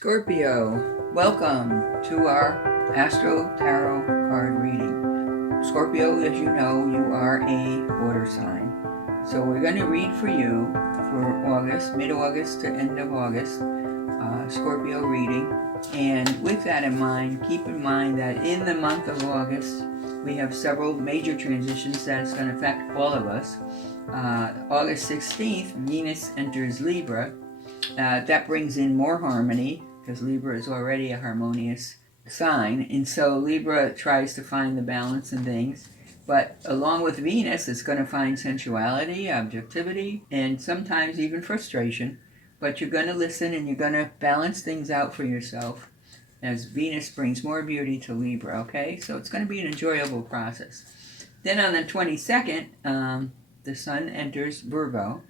Scorpio, welcome to our Astro Tarot card reading. Scorpio, as you know, you are a water sign. So we're going to read for you for August, mid-August to end of August, Scorpio reading. And with that in mind, keep in mind that in the month of August, we have several major transitions that is going to affect all of us. August 16th, Venus enters Libra. That brings in more harmony, because Libra is already a harmonious sign, and so Libra tries to find the balance in things. But along with Venus, it's going to find sensuality, objectivity, and sometimes even frustration. But you're going to listen and you're going to balance things out for yourself as Venus brings more beauty to Libra, okay? So it's going to be an enjoyable process. Then on the 22nd, the Sun enters Virgo.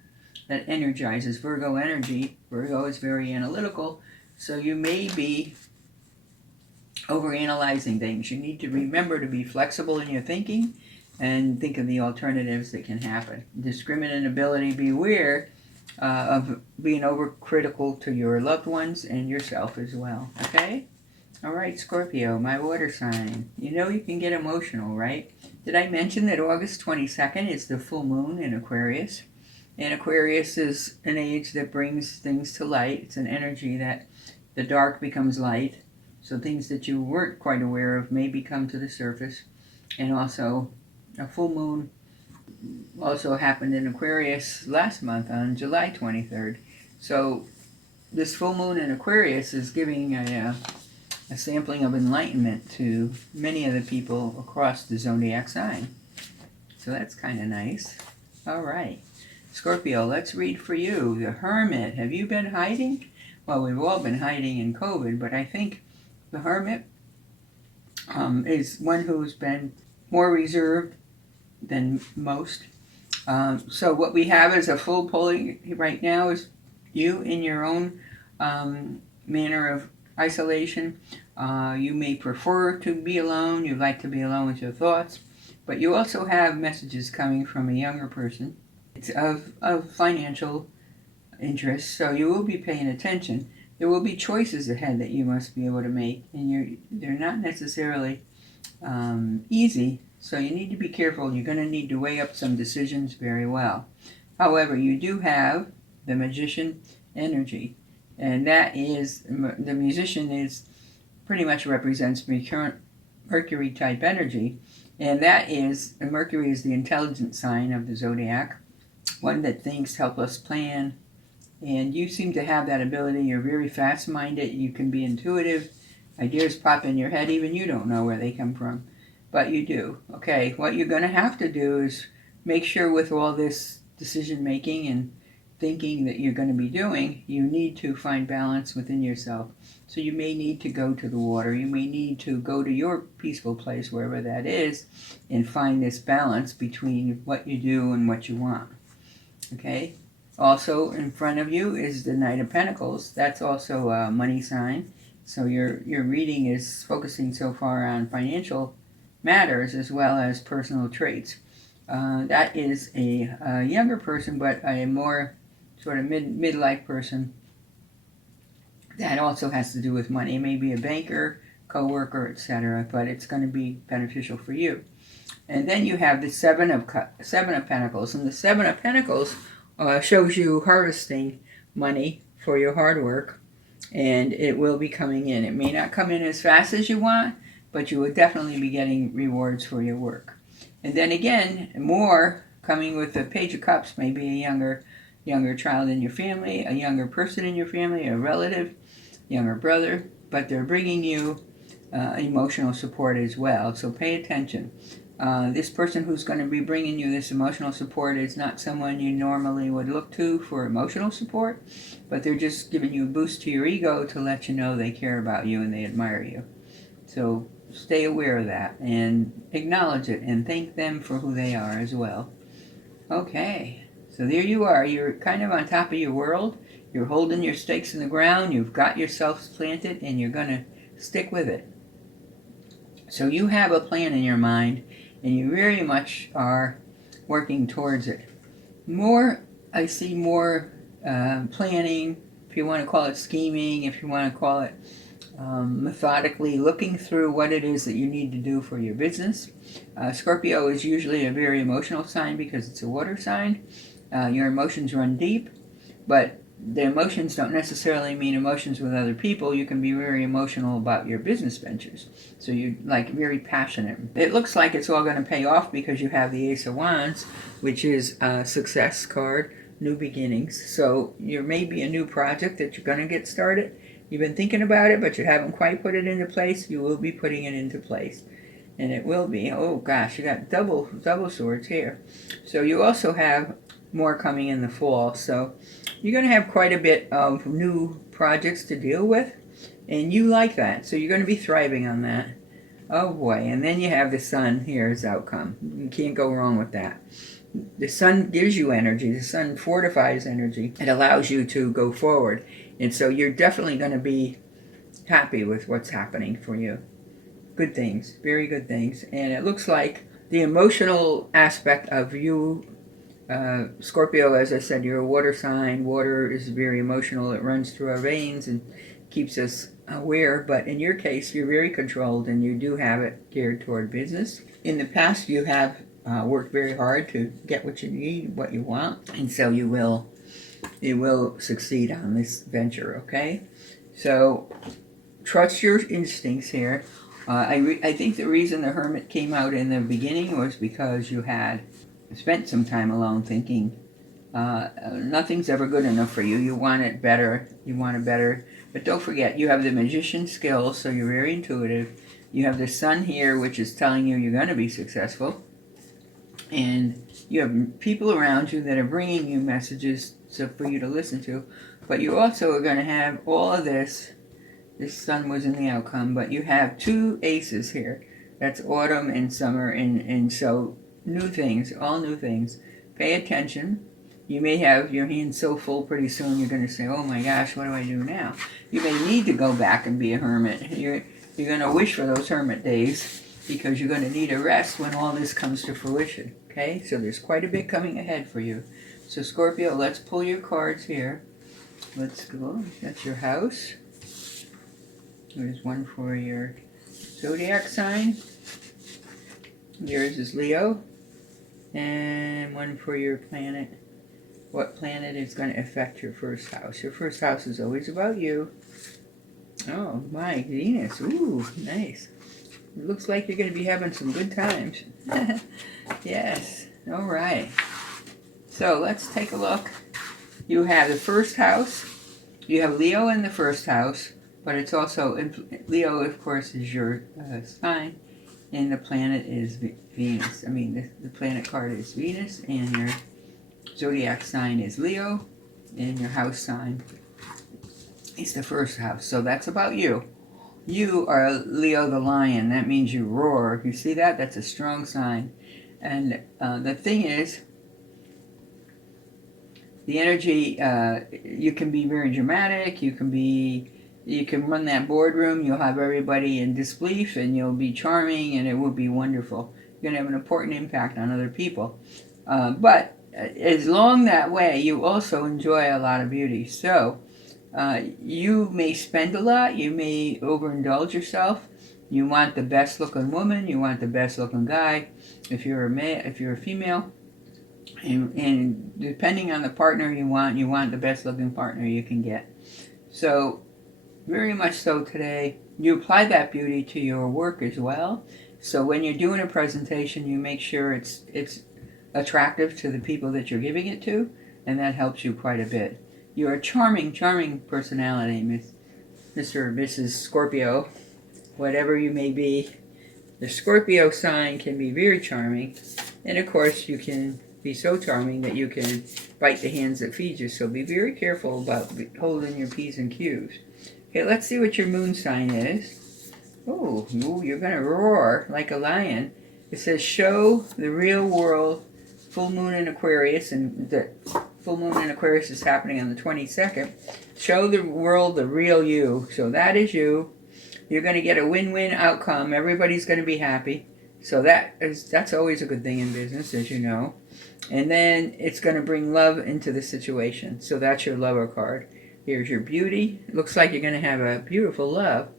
That energizes Virgo energy. Virgo is very analytical, so you may be overanalyzing things. You need to remember to be flexible in your thinking and think of the alternatives that can happen. Discriminability, beware of being overcritical to your loved ones and yourself as well, okay? All right, Scorpio, my water sign. You know you can get emotional, right? Did I mention that August 22nd is the full moon in Aquarius? And Aquarius is an age that brings things to light. It's an energy that the dark becomes light. So things that you weren't quite aware of may come to the surface. And also, a full moon also happened in Aquarius last month on July 23rd. So this full moon in Aquarius is giving a sampling of enlightenment to many of the people across the zodiac sign. So that's kind of nice. All right. Scorpio, let's read for you. The Hermit. Have you been hiding? Well, we've all been hiding in COVID, but I think the Hermit is one who's been more reserved than most. So what we have is a full polling right now is you in your own manner of isolation. You may prefer to be alone. You like to be alone with your thoughts, but you also have messages coming from a younger person. It's of financial interest, so you will be paying attention. There will be choices ahead that you must be able to make, and they're not necessarily easy, so you need to be careful. You're going to need to weigh up some decisions very well. However, you do have the Magician energy, and that is, the Musician is pretty much represents Mercury type energy, and that is, Mercury is the intelligent sign of the zodiac, one that thinks, help us plan, and you seem to have that ability. You're very fast-minded, you can be intuitive, ideas pop in your head, even you don't know where they come from, but you do. Okay, what you're going to have to do is make sure with all this decision-making and thinking that you're going to be doing, you need to find balance within yourself. So you may need to go to the water, you may need to go to your peaceful place, wherever that is, and find this balance between what you do and what you want. Okay, also in front of you is the Knight of Pentacles. That's also a money sign. So your reading is focusing so far on financial matters as well as personal traits. That is a younger person, but a more sort of midlife person. That also has to do with money. It may be a banker, co-worker, etc., but it's going to be beneficial for you. And then you have the Seven of Pentacles. And the Seven of Pentacles shows you harvesting money for your hard work. And it will be coming in. It may not come in as fast as you want, but you will definitely be getting rewards for your work. And then again, more coming with the Page of Cups. Maybe a younger child in your family, a younger person in your family, a relative, younger brother. But they're bringing you emotional support as well. So pay attention. This person who's going to be bringing you this emotional support is not someone you normally would look to for emotional support, but they're just giving you a boost to your ego to let you know they care about you and they admire you. So stay aware of that and acknowledge it and thank them for who they are as well. Okay, so there you are. You're kind of on top of your world. You're holding your stakes in the ground. You've got yourself planted and you're going to stick with it. So you have a plan in your mind, and you very much are working towards it. I see more planning, if you want to call it scheming, if you want to call it methodically looking through what it is that you need to do for your business. Scorpio is usually a very emotional sign because it's a water sign. Your emotions run deep, but the emotions don't necessarily mean emotions with other people. You can be very emotional about your business ventures. So you're like very passionate. It looks like it's all going to pay off because you have the Ace of Wands, which is a success card, new beginnings. So there may be a new project that you're going to get started. You've been thinking about it, but you haven't quite put it into place. You will be putting it into place. And it will be, oh gosh, you got double swords here. So you also have more coming in the fall. So you're going to have quite a bit of new projects to deal with. And you like that. So you're going to be thriving on that. Oh boy. And then you have the sun here as outcome. You can't go wrong with that. The sun gives you energy. The sun fortifies energy. It allows you to go forward. And so you're definitely going to be happy with what's happening for you. Good things. Very good things. And it looks like the emotional aspect of you, Scorpio, as I said, you're a water sign. Water is very emotional. It runs through our veins and keeps us aware. But in your case, you're very controlled and you do have it geared toward business. In the past, you have worked very hard to get what you need, what you want. And so you will succeed on this venture, okay? So trust your instincts here. I think the reason the Hermit came out in the beginning was because you had spent some time alone thinking nothing's ever good enough for you. You want it better. You want it better. But don't forget, you have the magician skills, so you're very intuitive. You have the sun here, which is telling you you're going to be successful. And you have people around you that are bringing you messages for you to listen to. But you also are going to have all of this. This sun was in the outcome, but you have two aces here. That's autumn and summer, and so new things, all new things. Pay attention. You may have your hands so full pretty soon you're going to say, oh my gosh, what do I do now? You may need to go back and be a hermit. You're going to wish for those hermit days because you're going to need a rest when all this comes to fruition. Okay, so there's quite a bit coming ahead for you. So Scorpio, let's pull your cards here. Let's go. That's your house. There's one for your zodiac sign. Yours is Leo. And one for your planet. What planet is going to affect your first house? Your first house is always about you. Oh my, Venus. Ooh, nice. It looks like you're going to be having some good times. Yes. All right. So let's take a look. You have the first house. You have Leo in the first house. But it's also, Leo, of course, is your sign, and the planet is Venus. I mean, the planet card is Venus, and your zodiac sign is Leo, and your house sign is the first house. So that's about you. You are Leo the lion. That means you roar. You see that? That's a strong sign. And the thing is, the energy, you can be very dramatic. You can run that boardroom, you'll have everybody in disbelief, and you'll be charming, and it will be wonderful. You're going to have an important impact on other people. But as long that way, you also enjoy a lot of beauty. So you may spend a lot, you may overindulge yourself. You want the best looking woman, you want the best looking guy. If you're a male, if you're a female, and depending on the partner you want the best looking partner you can get. So very much so today, you apply that beauty to your work as well. So when you're doing a presentation, you make sure it's attractive to the people that you're giving it to, and that helps you quite a bit. You're a charming, charming personality, Mr. or Mrs. Scorpio, whatever you may be. The Scorpio sign can be very charming, and of course you can be so charming that you can bite the hands that feed you. So be very careful about holding your P's and Q's. Okay, let's see what your moon sign is. Oh, you're going to roar like a lion. It says, show the real world, full moon in Aquarius, and the full moon in Aquarius is happening on the 22nd. Show the world the real you. So that is you. You're going to get a win-win outcome. Everybody's going to be happy. So that's always a good thing in business, as you know. And then it's going to bring love into the situation. So that's your lover card. Here's your beauty. It looks like you're going to have a beautiful love.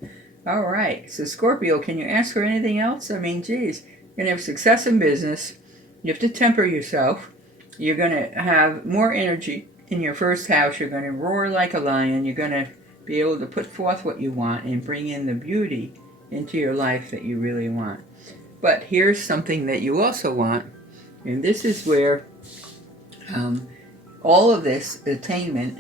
All right. So Scorpio, can you ask for anything else? I mean, geez, you're going to have success in business. You have to temper yourself. You're going to have more energy in your first house. You're going to roar like a lion. You're going to be able to put forth what you want and bring in the beauty into your life that you really want. But here's something that you also want. And this is where all of this attainment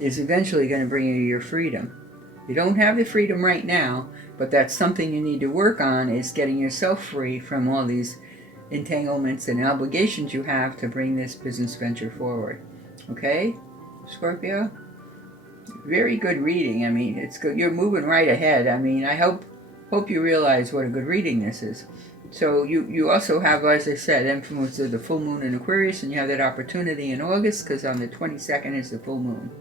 is eventually going to bring you your freedom. You don't have the freedom right now, but that's something you need to work on, is getting yourself free from all these entanglements and obligations you have to bring this business venture forward. Okay, Scorpio? Very good reading. I mean, it's good. You're moving right ahead. I mean, I hope you realize what a good reading this is. So you also have, as I said, influence of the full moon in Aquarius, and you have that opportunity in August, because on the 22nd is the full moon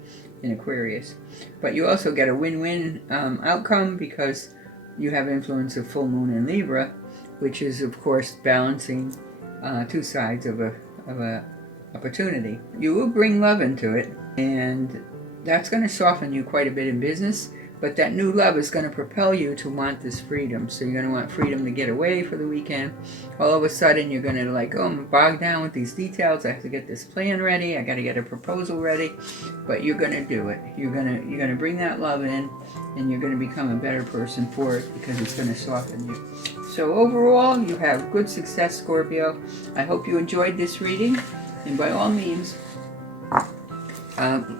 in Aquarius. But you also get a win-win outcome, because you have influence of full moon in Libra, which is, of course, balancing two sides of a opportunity. You will bring love into it, and that's going to soften you quite a bit in business. But that new love is going to propel you to want this freedom. So you're going to want freedom to get away for the weekend. All of a sudden, you're going to like, oh, I'm bogged down with these details. I have to get this plan ready. I got to get a proposal ready. But you're going to do it. You're going to bring that love in, and you're going to become a better person for it, because it's going to soften you. So overall, you have good success, Scorpio. I hope you enjoyed this reading. And by all means,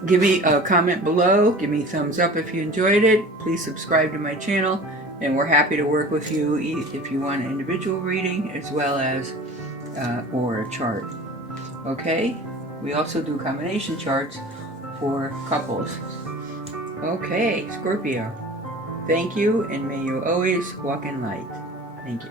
give me a comment below. Give me a thumbs up if you enjoyed it. Please subscribe to my channel, and we're happy to work with you if you want an individual reading as well as or a chart. Okay, we also do combination charts for couples. Okay, Scorpio, thank you, and may you always walk in light. Thank you.